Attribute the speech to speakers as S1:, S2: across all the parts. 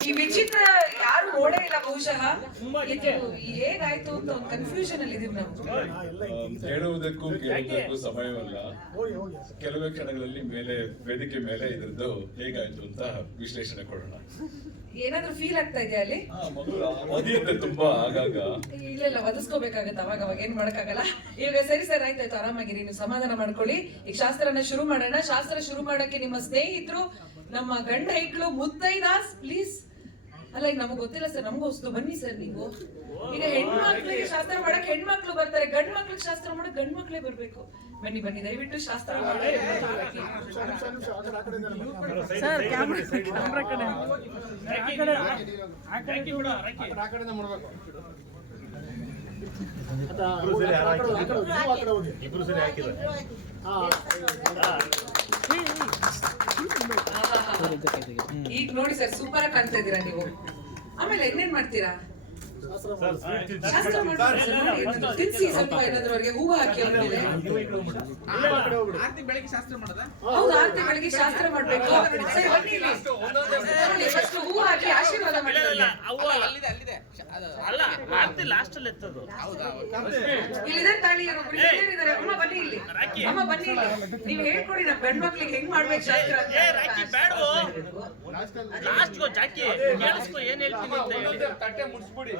S1: ಈ ವಿಚಿತ್ರ ಯಾರು ನೋಡೇ ಇಲ್ಲ ಬಹುಶಃ. ಇದು ಹೇಗಾಯ್ತು ಅಂತ ಒಂದು ಕನ್ಫ್ಯೂಷನ್ ಅಲ್ಲಿ ಇದೀವಿ ನಾವು.
S2: ಹೇಳುವುದಕ್ಕೂ ಕೇಳುವುದಕ್ಕೂ ಸಮಯವಲ್ಲ. ಕೆಲವೇ ಕ್ಷಣಗಳಲ್ಲಿ ಮೇಲೆ ವೇದಿಕೆ ಮೇಲೆ ಇದ್ರದ್ದು ಹೇಗಾಯ್ತು ಅಂತ ವಿಶ್ಲೇಷಣೆ ಕೊಡೋಣ.
S1: ಏನಾದ್ರೂ ಫೀಲ್ ಆಗ್ತಾ ಇದೆಯಾ ಅಲ್ಲಿ?
S2: ಮದುವೆ ಒದಿಯುತ್ತೆ ತುಂಬಾ ಆಗಾಗ.
S1: ಇಲ್ಲ ಇಲ್ಲ ಒದಿಸ್ಕೋಬೇಕಾಗತ್ತೆ ಅವಾಗ ಅವಾಗ. ಏನ್ ಮಾಡಕ್ಕಾಗಲ್ಲ. ಇವಾಗ ಸರಿ ಸರ್ ಆಯ್ತಾಯ್ತು ಆರಾಮಾಗಿರಿ. ನೀವು ಸಮಾಧಾನ ಮಾಡ್ಕೊಳ್ಳಿ. ಈಗ ಶಾಸ್ತ್ರನ ಶುರು ಮಾಡೋಣ. ಶಾಸ್ತ್ರ ಶುರು ಮಾಡಕ್ಕೆ ನಿಮ್ಮ ಸ್ನೇಹಿತರು ನಮ್ಮ ಗಂಡ ಐಕ್ಳು ಮುತ್ತೈದಾಸ್ ಪ್ಲೀಸ್ ಅಲ್ಲ ಈಗ ನಮ್ಗೆ ಗೊತ್ತಿಲ್ಲ ಸರ್ ನಮಗೋಸ್ಕರ ಹೊಸ್ತು ಬನ್ನಿ ಸರ್ ನೀವು. ಈಗ ಹೆಣ್ಮಕ್ಳಿಗೆ ಶಾಸ್ತ್ರ ಮಾಡಕ್ ಹೆಣ್ಮಕ್ಳು ಬರ್ತಾರೆ ಗಂಡ್ ಮಕ್ಳಿಗೆ ಶಾಸ್ತ್ರ ಮಾಡಕ್ ಗಂಡ್ ಮಕ್ಳೇ ಬರ್ಬೇಕು. ಬನ್ನಿ ಬನ್ನಿ ದಯವಿಟ್ಟು ಶಾಸ್ತ್ರ ಮಾಡಿ.
S3: ಸರ್ ಕ್ಯಾಮ್ರಾ ಕ್ಯಾಮ್ರಾ ಕಡೆ. ಆ ಕಡೆ ಆ ಕಡೆ
S4: ಇಬ್ರು ಸರಿ ಹಾಕಿದ್ದಾರೆ.
S1: ಈಗ ನೋಡಿ ಸರ್ ಸೂಪರ್ ಆಗಿ ಕಾಣ್ತಾ ಇದೀರಾ ನೀವು. ಆಮೇಲೆ ಇನ್ನೇನ್ ಮಾಡ್ತೀರಾ?
S4: ತಿನ್ಸಿ
S1: ಸ್ವಲ್ಪ ಹೂವು ಹಾಕಿ
S5: ಆರ್ತಿ ಬೆಳಗ್ಗೆ ಶಾಸ್ತ್ರ ಮಾಡದ?
S1: ಹೌದು ಆರತಿ ಬೆಳಿಗ್ಗೆ ಶಾಸ್ತ್ರ ಮಾಡ್ಬೇಕು. ಸರಿ, ಬನ್ನಿ ಇಲ್ಲಿ. ನೋಡಿ, first ಹೂವು ಹಾಕಿ ಆಶೀರ್ವಾದ ಮಾಡಿ
S3: ಅವ್ವ ಆರ್ತಿ ಲಾಸ್ಟ್ ಅಲ್ಲಿ ಎತ್ತದು.
S5: ಹೌದಾ?
S1: ಇಲ್ಲಿದೆ ತಾಳಿ ಒಬ್ರು ಹಿರಿಯರಿದ್ದಾರೆ. ಅಮ್ಮ ಬನ್ನಿ ಇಲ್ಲಿ. ಅಮ್ಮ ಬನ್ನಿ ಇಲ್ಲಿ. ನೀವು ಹೇಳ್ಕೊಡಿ ನಮ್ ಗಂಡ್ ಮಕ್ಳಿಗೆ ಹೆಂಗ್ ಮಾಡ್ಬೇಕು ಶಾಸ್ತ್ರ ಅಂತ.
S3: ಏ ರಾಕಿ ಬೇಡವೋ ಲಾಸ್ಟ್ ಗೋ ಜಾಕಿ ಕೇಳಿಸ್ಕೊ ಏನ್ ಹೇಳ್ತೀನಿ ಅಂತ ಹೇಳಿ.
S5: ತಟ್ಟೆ ಮುಡ್ಸ್ಬಿಡಿ.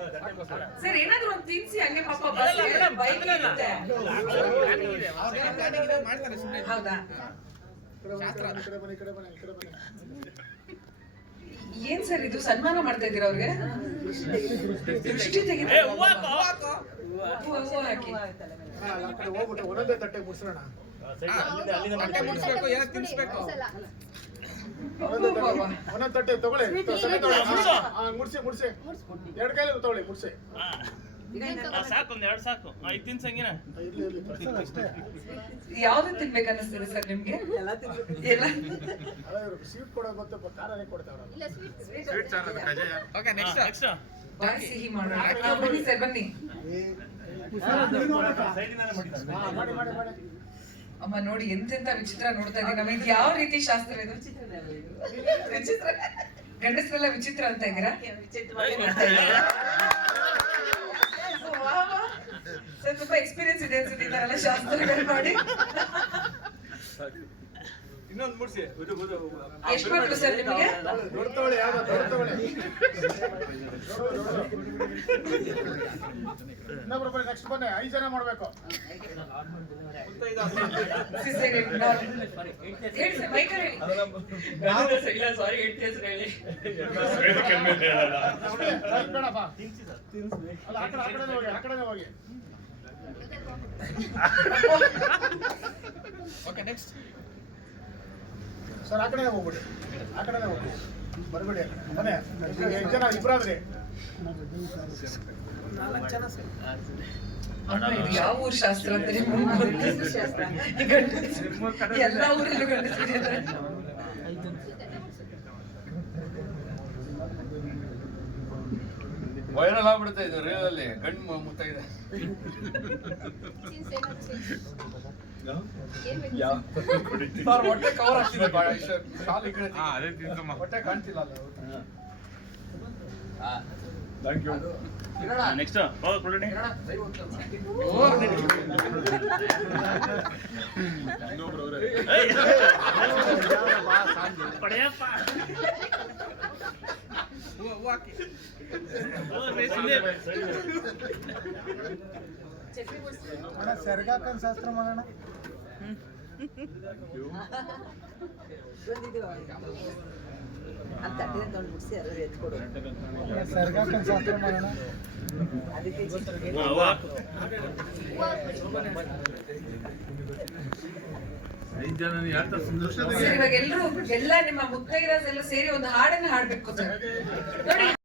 S1: ಸರ್ ಏನಾದ್ರು ಒಂದು ತಿನ್ಸಿ ಹಂಗೆ ಪಾಪ ಬಸ್ ಬೈಕ್ ಇರುತ್ತೆ.
S5: ಮಾಡ್ತಾರೆ ಸುಮ್ಮನೆ
S1: ಹೌದಾ?
S5: ಶಾಸ್ತ್ರ
S1: ಏನ್ ಸರ್ ಇದು ಸನ್ಮಾನ ಮಾಡ್ತಾ ಇದ್ದೀರಾ ಅವ್ರಿಗೆ? ದೃಷ್ಟಿ ತೆಗೆದು
S3: ಹಾಕಿ.
S4: ಒಂದೊಂದೇ ತಟ್ಟೆ ಮುಡ್ಸೋಣ
S5: ತಟ್ಟೆ ಮುಡ್ಸ್ಬೇಕು ಯಾಕೆ ತಿನ್ಸ್ಬೇಕು.
S4: ಒಂದೊಂದೇ ತಟ್ಟೆ ತಗೊಳ್ಳಿ. ಮುಡ್ಸಿ ಮುಡ್ಸಿ ಎರಡು ಕೈಲಿ ತಗೊಳ್ಳಿ ಮುಡ್ಸಿ
S3: ಸಾಕು ಒಂದ್ ಎರಡು
S1: ಯಾವ್ದು ತಿನ್ಬೇಕು ಸರ್ ನಿಮ್ಗೆ? ಎಲ್ಲ
S4: ಅಲ್ಲ ಇವ್ರು ಸ್ವೀಟ್ ಕೊಡೋದು ಗೊತ್ತು ಖಾರನೇ ಕೊಡ್ತಾವ್ರ
S5: ಓಕೆ ನೆಕ್ಸ್ಟ್
S3: ನೆಕ್ಸ್ಟ್
S1: ಬಾಯಿ ಸಿಹಿ ಮಾಡೋಣ. ಹಾ, ಬನ್ನಿ ಸರ್ ಬನ್ನಿ. ಅಮ್ಮ ನೋಡಿ ಎಂತೆಂತ ವಿಚಿತ್ರ ನೋಡ್ತಾ ಇದ್ದೀವಿ ನಮಗೆ ಯಾವ ರೀತಿ ಶಾಸ್ತ್ರ ಇದು? ವಿಚಿತ್ರ ಗಂಡಸರೆಲ್ಲ ವಿಚಿತ್ರ ಅಂತ ಇದ್ದೀರಾ ತುಂಬಾ ಎಕ್ಸ್ಪೀರಿಯನ್ಸ್ ಇದೆ ಅನ್ಸುತ್ತೆ ಈ ತರ ಎಲ್ಲ ಶಾಸ್ತ್ರಗಳು ಮಾಡಿ.
S5: ಇನ್ನೊಂದು ಮುಡ್ಸಿ
S1: ಎಷ್ಟು ಮಕ್ಕಳು ಸರ್ ನಿಮಗೆ?
S4: ಇನ್ನೊಬ್ರು ಬನ್ನಿ ನೆಕ್ಸ್ಟ್ ಬನ್ನಿ. ಐದು ಜನ ಮಾಡ್ಬೇಕು.
S1: ಹೇಳಿ ಸರ್
S4: ಬೇಡಪ್ಪ. ಅಲ್ಲ ಆ ಕಡೆ ಆ ಕಡೆನೇ ಹೋಗಿ ಆ ಕಡೆನೇ ಹೋಗಿ.
S5: ಓಕೆ ನೆಕ್ಸ್ಟ್
S4: ಸರ್ ಆ ಕಡೆನೇ ಹೋಗ್ಬಿಡಿ. ಆ ಕಡೆ ಹೋಗ್ಬಿಡಿ. ಬರಬೇಡಿ ಮನೆ. ಎಷ್ಟು ಜನ ಇಬ್ಬರಾದ್ರಿ
S1: ಜನ ಸರ್. ಯಾವ ಊರ್ ಶಾಸ್ತ್ರ ಗಂಡಸ್ರು- ಎಲ್ಲ ಊರಲ್ಲೂ ಗಂಡಸರಿದ್ದಾರೆ
S6: ವೈರಲ್ ಆಗ್ಬಿಡುತ್ತೆ ಇದು ರೀಲಲ್ಲಿ ಗಂಡು ಮುಗ್ತಾ ಇದೆ ಸರ್ ಹೊಟ್ಟೆ ಕವರ್ ಆಗ್ತಿದೆ ಬಾ- ಇಷ್ಟು ಶಾಲ್ ಈ ಕಡೆ ತೆಗಿ. ಹೊಟ್ಟೆ ಕಾಣ್ತಿಲ್ಲ ಅಲ್ಲ.
S3: ನೆಕ್ಸ್ಟ್ ಹೋಗ ಕೊಡಿ
S2: ಇನ್ನೊಬ್ರು ಅವ್ರೆ.
S3: ಪಡೆಯಪ್ಪ
S5: ಹೂವು ಹೂವು ಹಾಕಿ
S3: ಓ, ರೇಷ್ಮೆ.
S4: ಸರ್ಗಾಕನ್ ಶಾಸ್ತ್ರ ಮಾಡೋಣ ಸರ್ಗಾಕನ್ ಶಾಸ್ತ್ರ ಮಾಡೋಣ
S3: ಹಾ, ಹೂವ ಹಾಕು.
S1: ಇವಾಗ ಎಲ್ಲರೂ ಎಲ್ಲ ನಿಮ್ಮ ಮುತ್ತೈದರೆಲ್ಲ ಸೇರಿ ಒಂದು ಹಾಡನ್ನ ಹಾಡ್ಬೇಕು ಸರ್. ನೋಡಿ.